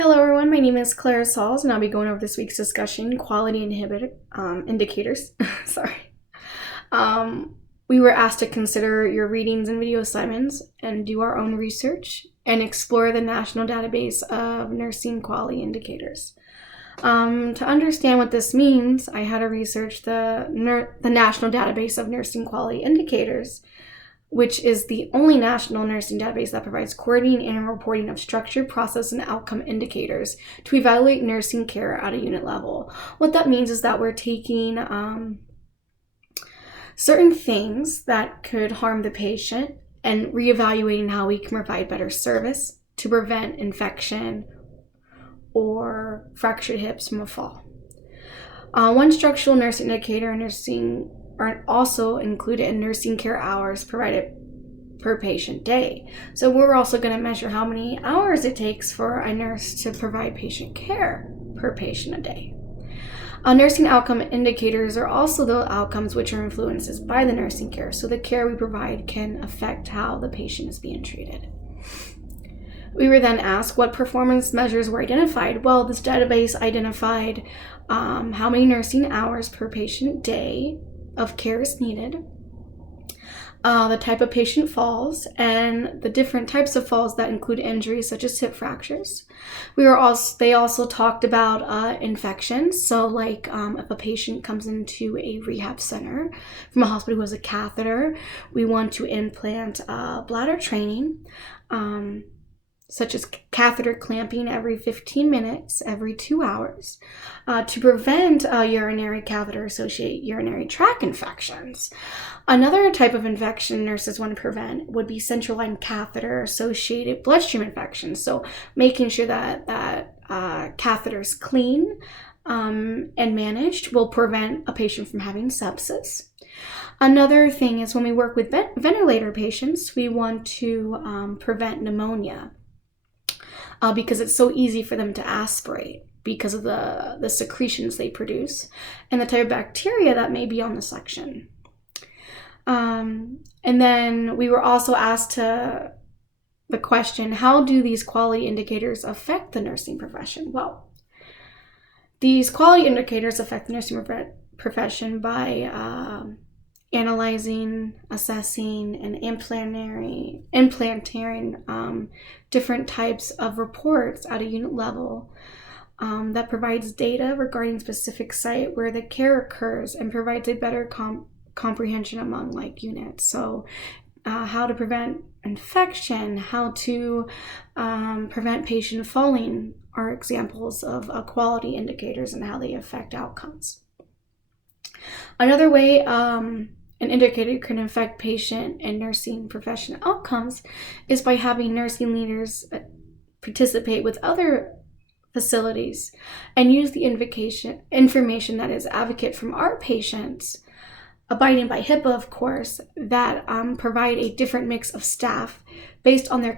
Hello everyone, my name is Clara Sauls and I'll be going over this week's discussion, quality indicators. Sorry. We were asked to consider your readings and video assignments and do our own research and explore the national database of nursing quality indicators. To understand what this means, I had to research the National Database of Nursing Quality Indicators, which is the only national nursing database that provides coordinating and reporting of structure, process, and outcome indicators to evaluate nursing care at a unit level. What that means is that we're taking certain things that could harm the patient and reevaluating how we can provide better service to prevent infection or fractured hips from a fall. One structural nursing indicator nursing are also included in nursing care hours provided per patient day. So we're also going to measure how many hours it takes for a nurse to provide patient care per patient a day. Nursing outcome indicators are also the outcomes which are influenced by the nursing care. So the care we provide can affect how the patient is being treated. We were then asked what performance measures were identified. Well, this database identified how many nursing hours per patient day of care is needed, the type of patient falls, and the different types of falls that include injuries such as hip fractures. They also talked about infections. So like if a patient comes into a rehab center from a hospital who has a catheter, we want to implant bladder training, such as catheter clamping every 15 minutes, every 2 hours, to prevent urinary catheter-associated urinary tract infections. Another type of infection nurses want to prevent would be central line catheter-associated bloodstream infections. So making sure that catheter is clean and managed will prevent a patient from having sepsis. Another thing is when we work with ventilator patients, we want to prevent pneumonia. Because it's so easy for them to aspirate because of the secretions they produce and the type of bacteria that may be on the section. And then we were also asked the question, how do these quality indicators affect the nursing profession? Well, these quality indicators affect the nursing profession by analyzing, assessing, and implanting different types of reports at a unit level that provides data regarding specific site where the care occurs and provides a better comprehension among units. So how to prevent infection, how to prevent patient falling are examples of quality indicators and how they affect outcomes. Another way an indicator can affect patient and nursing profession outcomes is by having nursing leaders participate with other facilities and use the information that is advocate from our patients, abiding by HIPAA, of course, that provide a different mix of staff based on their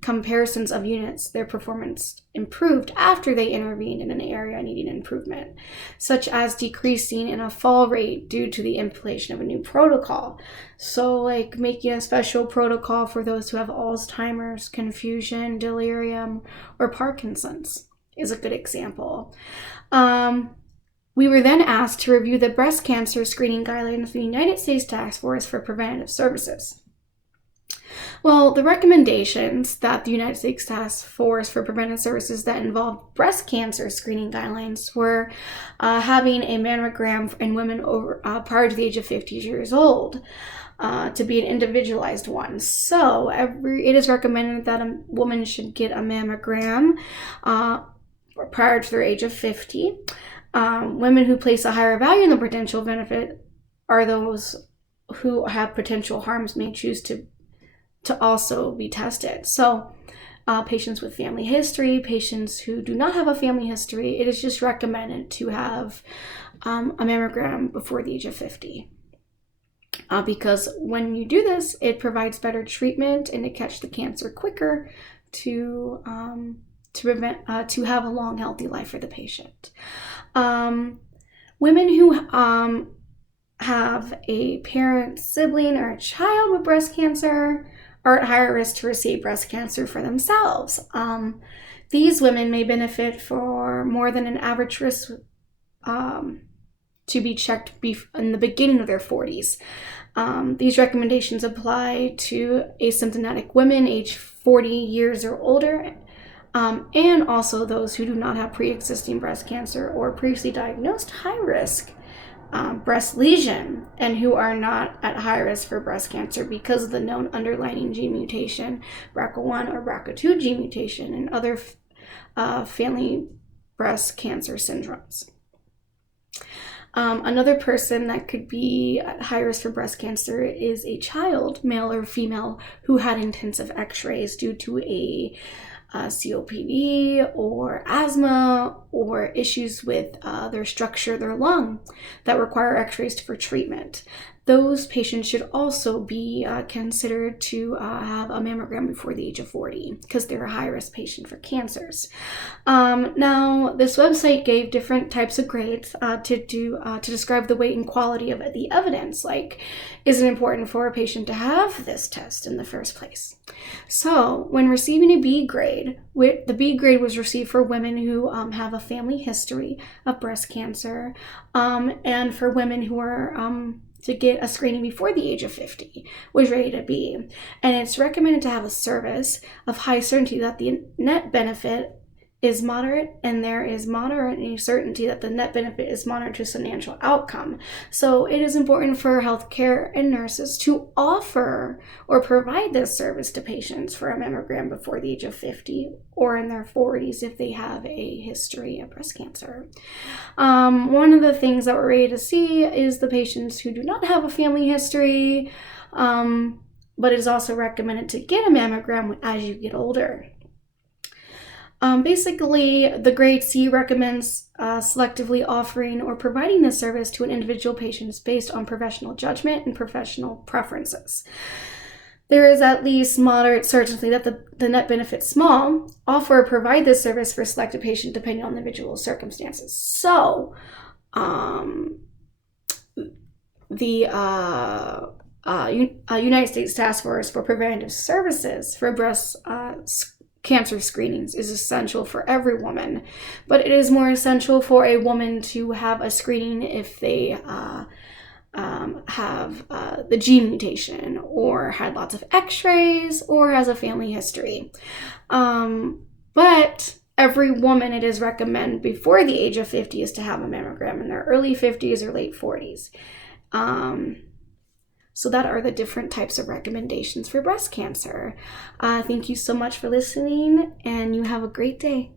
comparisons of units, their performance improved after they intervened in an area needing improvement, such as decreasing in a fall rate due to the implementation of a new protocol. So like making a special protocol for those who have Alzheimer's, confusion, delirium, or Parkinson's is a good example. We were then asked to review the breast cancer screening guidelines of the United States Task Force for Preventative Services. Well, the recommendations that the United States Task Force for Preventive Services that involved breast cancer screening guidelines were having a mammogram in women prior to the age of 50 years old to be an individualized one. So it is recommended that a woman should get a mammogram prior to their age of 50. Women who place a higher value on the potential benefit are those who have potential harms may choose to also be tested. So patients with family history, patients who do not have a family history, it is just recommended to have a mammogram before the age of 50. Because when you do this, it provides better treatment and to catch the cancer quicker to prevent to have a long, healthy life for the patient. Women who have a parent, sibling, or a child with breast cancer are at higher risk to receive breast cancer for themselves. These women may benefit for more than an average risk to be checked in the beginning of their 40s. These recommendations apply to asymptomatic women aged 40 years or older, and also those who do not have pre-existing breast cancer or previously diagnosed high-risk breast lesion, and who are not at high risk for breast cancer because of the known underlying gene mutation, BRCA1 or BRCA2 gene mutation, and other family breast cancer syndromes. Another person that could be at high risk for breast cancer is a child, male or female, who had intensive x-rays due to a COPD or asthma or issues with their structure, their lung, that require x-rays for treatment. Those patients should also be considered to have a mammogram before the age of 40 because they're a high-risk patient for cancers. Now, this website gave different types of grades to describe the weight and quality of the evidence. Like, is it important for a patient to have this test in the first place? So, when receiving a B grade, the B grade was received for women who have a family history of breast cancer, and for women who are to get a screening before the age of 50 was rated a B. And it's recommended to have a service of high certainty that the net benefit is moderate, and there is moderate certainty that the net benefit is moderate to substantial outcome. So it is important for healthcare and nurses to offer or provide this service to patients for a mammogram before the age of 50 or in their 40s if they have a history of breast cancer. One of the things that we're ready to see is the patients who do not have a family history, but it is also recommended to get a mammogram as you get older. Basically, the grade C recommends selectively offering or providing this service to an individual patient based on professional judgment and professional preferences. There is at least moderate certainty that the net benefit is small. Offer or provide this service for a selected patient depending on individual circumstances. So, the United States Task Force for Preventive Services for breast cancer screenings is essential for every woman, but it is more essential for a woman to have a screening if they have the gene mutation or had lots of x-rays or has a family history. But every woman, it is recommended before the age of 50 is to have a mammogram in their early 50s or late 40s. So that are the different types of recommendations for breast cancer. Thank you so much for listening, and you have a great day.